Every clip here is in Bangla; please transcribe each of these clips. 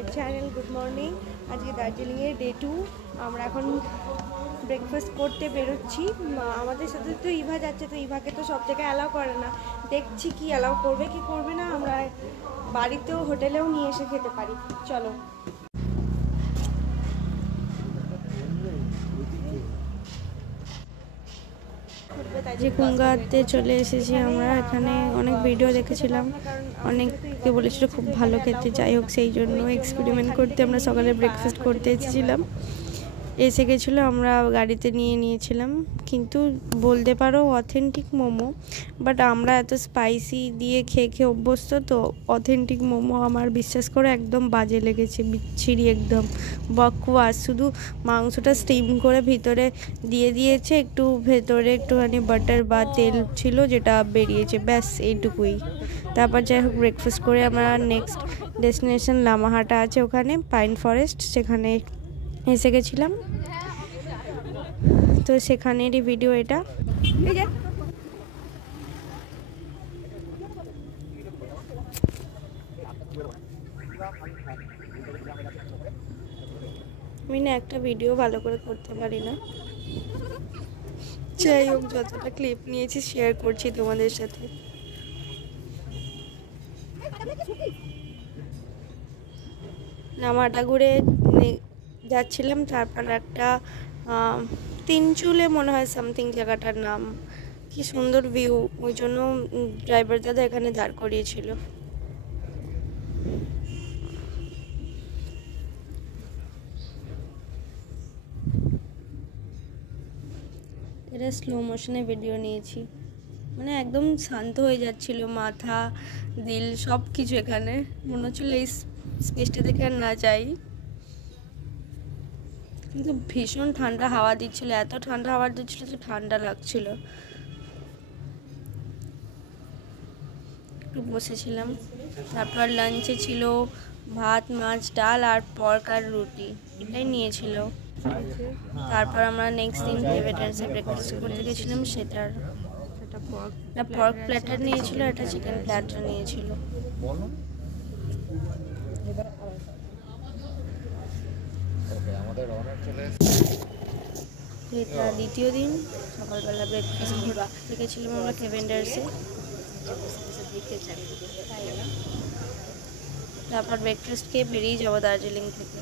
My channel. Good morning. আজকে দার্জিলিংয়ের ডে 2। আমরা এখন ব্রেকফাস্ট করতে বেরোচ্ছি। আমাদের সাথে তো ইভা যাচ্ছে, তো ইভাকে তো সব জায়গায় অ্যালাউ করে না। দেখছি কি অ্যালাউ করবে কি করবে না। আমরা বাড়িতেও হোটেলেও নিয়ে এসে খেতে পারি। চলো। যে কুঙ্গাতে চলে এসেছি আমরা। এখানে অনেক ভিডিও দেখেছিলাম, অনেকে বলেছিল খুব ভালো খেতে। যাই হোক, সেই জন্য এক্সপেরিমেন্ট করতে আমরা সকালে ব্রেকফাস্ট করতে এসেছিলাম। এসে গেছিলো, আমরা গাড়িতে নিয়ে নিয়েছিলাম। কিন্তু বলতে পারো অথেন্টিক মোমো, বাট আমরা এত স্পাইসি দিয়ে খেয়ে খেয়ে অভ্যস্ত, তো অথেন্টিক মোমো আমার বিশ্বাস করে একদম বাজে লেগেছে, বিচ্ছিরি একদম বকওয়াস। শুধু মাংসটা স্টিম করে ভিতরে দিয়ে দিয়েছে, একটু ভেতরে একটুখানি বাটার বা তেল ছিল যেটা বেরিয়েছে, ব্যাস এইটুকুই। তারপর যাই হোক, ব্রেকফাস্ট করে আমরা নেক্সট ডেস্টিনেশন লামাহাটা আছে ওখানে, পাইন ফরেস্ট, সেখানে এসে গেছিলাম। তো সেখানেরই ভিডিও এটা। আমি না একটা ভিডিও ভালো করে করতে পারি না, যাই হোক যতটা ক্লিপ নিয়েছি শেয়ার করছি তোমাদের সাথে। নামাটা ঘুরে যাচ্ছিলাম, তারপর একটা তিনচুলে মনে হয় সামথিং জায়গাটার নাম। কি সুন্দর ভিউ, ওই জন্য ড্রাইভার দাদা এখানে দাঁড় করিয়েছিল। এটা স্লো মোশনে ভিডিও নিয়েছি, মানে একদম শান্ত হয়ে যাচ্ছিল মাথা, দিল, সব কিছু। এখানে মনে হচ্ছিল এই স্পেসটা থেকে আর না যাই। কিন্তু ভীষণ ঠান্ডা হাওয়া দিচ্ছিল, এত ঠান্ডা হাওয়া দিচ্ছিল যে ঠান্ডা লাগছিল। একটু বসেছিলাম। তারপর লাঞ্চে ছিল ভাত, মাছ, ডাল আর পর্ক আর রুটি, এটাই নিয়েছিল। তারপর আমরা নেক্সট দিন কেভেডার্সে ব্রেকফাস্ট করতে গেছিলাম, সেটার একটা পর্ক প্ল্যাটার নিয়েছিল, একটা চিকেন প্ল্যাটার নিয়েছিল। এটা দ্বিতীয় দিন। সকালবেলা ব্রেকফাস্ট করতে গেছিলাম আমরা কেভেন্ডার্সে। তারপর ব্রেকফাস্ট খেয়ে বেরিয়ে যাবো দার্জিলিং থেকে।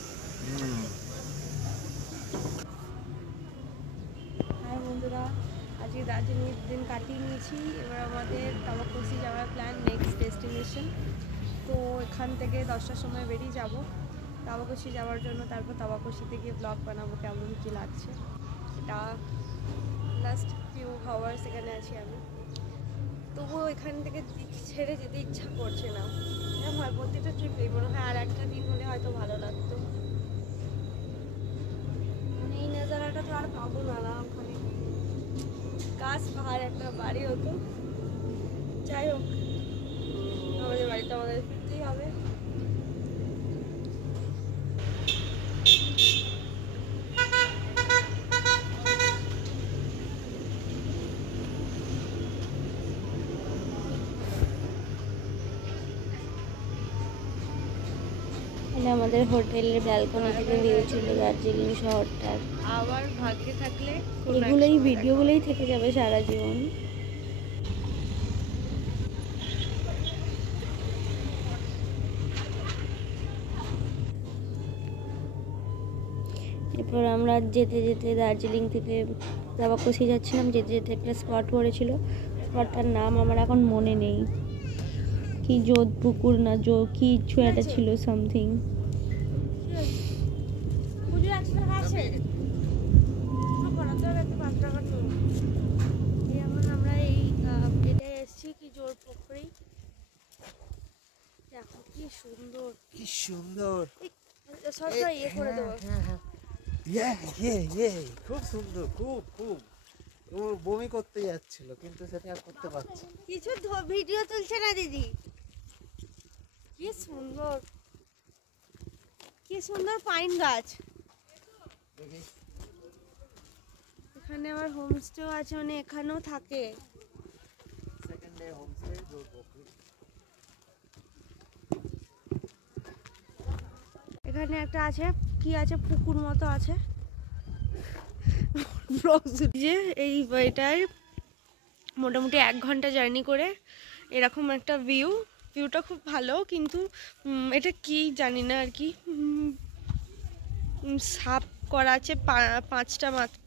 হ্যাঁ বন্ধুরা, আজকে দার্জিলিং দিন কাটিয়ে নিয়েছি। এবার আমাদের তাওয়াকুশি যাওয়ার প্ল্যান, নেক্সট ডেস্টিনেশন। তো এখান থেকে 10টার সময় বেরিয়ে যাব তাওয়াকুশি যাওয়ার জন্য। তারপর তাওয়াকুশিতে গিয়ে ব্লগ বানাবো কেমন কী লাগছে। এটা লাস্ট ফিউ হাওয়ার্স এখানে আছি আমি, তবুও এখান থেকে ছেড়ে যেতে ইচ্ছা করছে না। এরকম হয় প্রতিটা ট্রিপেই, মনে হয় আর একটা দিন হলে হয়তো ভালো লাগতো। মানে এই নাজারাটা তো আর পাবো না, ওখানে গাছ পাহাড় একটা বাড়ি হতো। যাই হোক, আমাদের বাড়িতে আমাদের ফিরতেই হবে। এটা আমাদের হোটেলের ব্যালকনি থেকে ভিউ ছিল দার্জিলিং শহরটার। আবার ভাগ্যে থাকলে এগুলোই ভিডিওগুলোই থেকে যাবে সারা জীবন। এরপর আমরা যেতে যেতে দার্জিলিং থেকে তাওয়াকুশি যাচ্ছিলাম, যেতে যেতে একটা স্পট পড়েছিল। স্পটটার নাম আমার এখন মনে নেই, কি যোধ পুকুর না কি কিছু একটা ছিল সামথিং। আমরা এই এটাই এসেছি কি জোর পুকুরি। দেখো কি সুন্দর, কি সুন্দর। সবটা ইয়ে করে দেবো। খুব সুন্দর, খুব খুব। ও বমি করতে যাচ্ছিল কিন্তু সেটা আর করতে পারছে। কিছু ভিডিও তুলছে না দিদি। কি সুন্দর, কি সুন্দর পাইন গাছ। এখানে আবার হোমস্টেও আছে, মানে এখানেও থাকে। সেকেন্ড ডে হোমস্টে জোর পুকুরি। এখানে একটা আছে, কি আছে, পুকুর মতো আছে। যে এই এটার মোটামুটি 1 ঘন্টা জার্নি করে এরকম একটা ভিউটা খুব ভালো, কিন্তু এটা কি জানি না আর কি। সাপ করা আছে 5টা মাথা,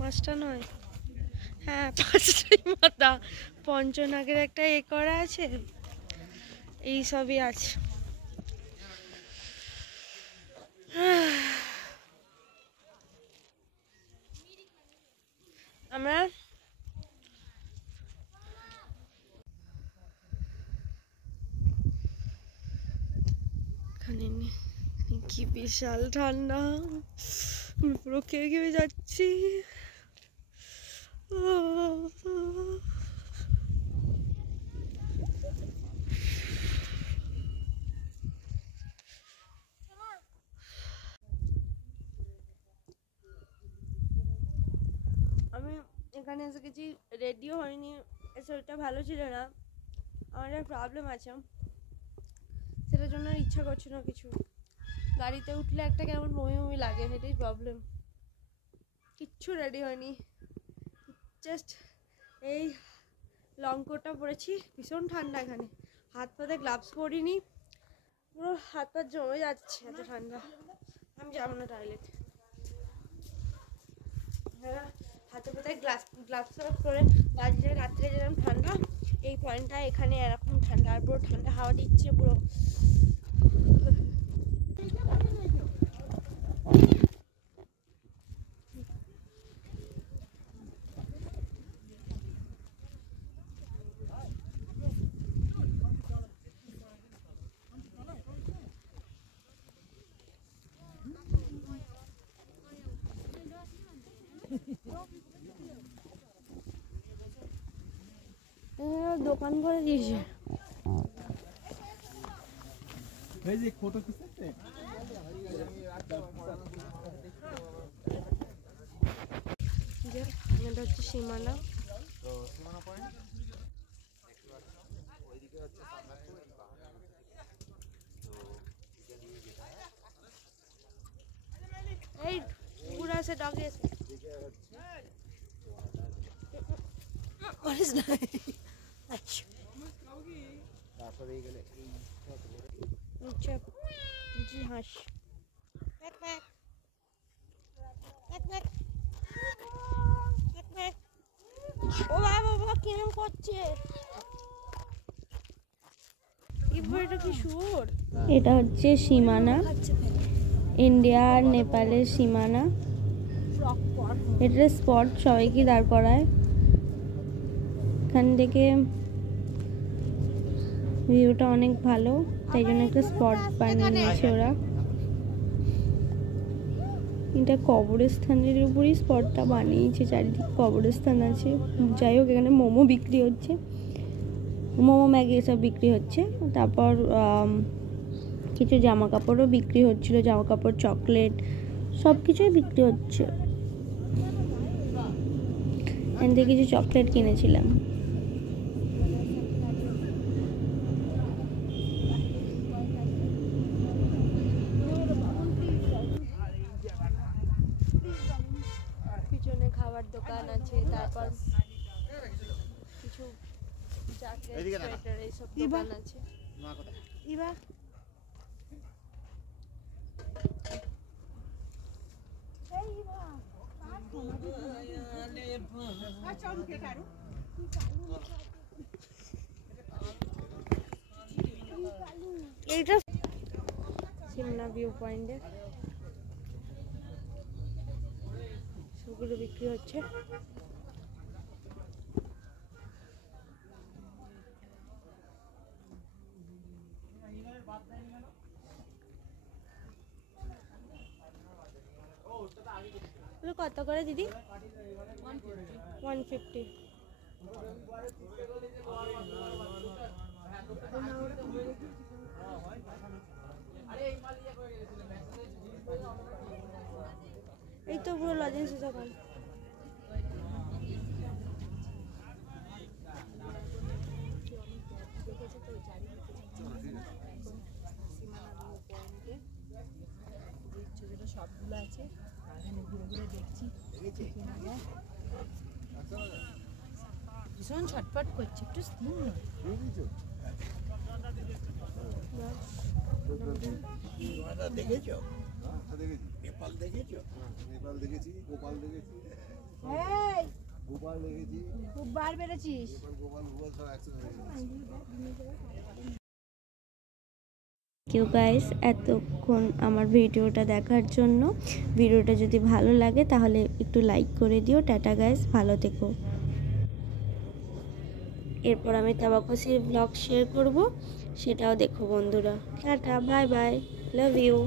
5টা নয়, হ্যাঁ 5টাই মাথা, পঞ্চনাগের একটা করা আছে, এই সবই আছে। আমরা এখানে কি বিশাল ঠান্ডা, আমি পুরো কেঁপে যাচ্ছি। আমি এখানে এসে গেছি, রেডিও হয়নি, শরীরটা ভালো ছিল না, আমার একটা প্রবলেম আছে, সেটার জন্য ইচ্ছা করছে না কিছু। গাড়িতে উঠলে একটা কেমন বমি বমি লাগে, সেটাই প্রবলেম। কিচ্ছু রেডি হয়নি, জাস্ট এই লং কোটটা পরেছি, ভীষণ ঠান্ডা এখানে, হাত পাতে গ্লাভস পরিনি, পুরো হাত পা জমে যাচ্ছে, এত ঠান্ডা। আমি যাবো না টয়লেট, হ্যাঁ হাতে পাতে গ্লাভস পরে বাজে রাত্রে যেরকম ঠান্ডা, এই পয়েন্টটা এখানে এরকম ঠান্ডা, আর পুরো ঠান্ডা হাওয়া দিচ্ছে পুরো। দোকান করে দিয়েছে। এটা হচ্ছে সীমানা, এই পুরা আছে ডগে আচ্ছা তারপরে গেলে এই আচ্ছা জি হাঁস ও বাবা কিরম করছে, এটা কি শুয়োর? এটা হচ্ছে সীমানা, ইন্ডিয়া আর নেপালের সীমানা। এটা স্পট সবাইকে দাঁড় করায়, এখান থেকে ভিউটা অনেক ভালো, তাই জন্য একটা স্পট বানিয়ে নিয়েছে ওরা। এটা কবরস্থানের উপরই স্পটটা বানিয়েছে, চারিদিকে কবরস্থান আছে। যাই হোক, এখানে মোমো বিক্রি হচ্ছে, মোমো ম্যাগি এসব বিক্রি হচ্ছে। তারপর কিছু জামা কাপড়ও বিক্রি হচ্ছিল, জামা কাপড়, চকলেট, সব কিছুই বিক্রি হচ্ছে। এখান থেকে কিছু চকলেট কিনেছিলাম। পিছনে খাবার দোকান আছে, তারপর কিছু জ্যাকেট, সোয়েটার এইসব দোকান আছে। এইটা সিমলা ভিউ পয়েন্টে সবগুলো বিক্রি হচ্ছে। কত করে দিদি? 150। এই তো পুরো লজেন্সের দোকান। দেখেছি তো চারিদিকে ভীষণ ছটফট করছে, একটু স্থির নয়। দেখেছো? নেপাল দেখেছো? নেপাল দেখেছি, গোপাল দেখেছি, এই গোপাল দেখেছি, খুব বার বেড়েছিস। গোপাল সব একসঙ্গে দেখেছি। কেউ গাইস এতক্ষণ আমার ভিডিওটা দেখার জন্য। ভিডিওটা যদি ভালো লাগে তাহলে একটু লাইক করে দিও। টাটা গাইস, ভালো থেকো। এরপর আমি তাবাকসির ব্লগ শেয়ার করব, সেটাও দেখো বন্ধুরা। Tata, bye bye, love you.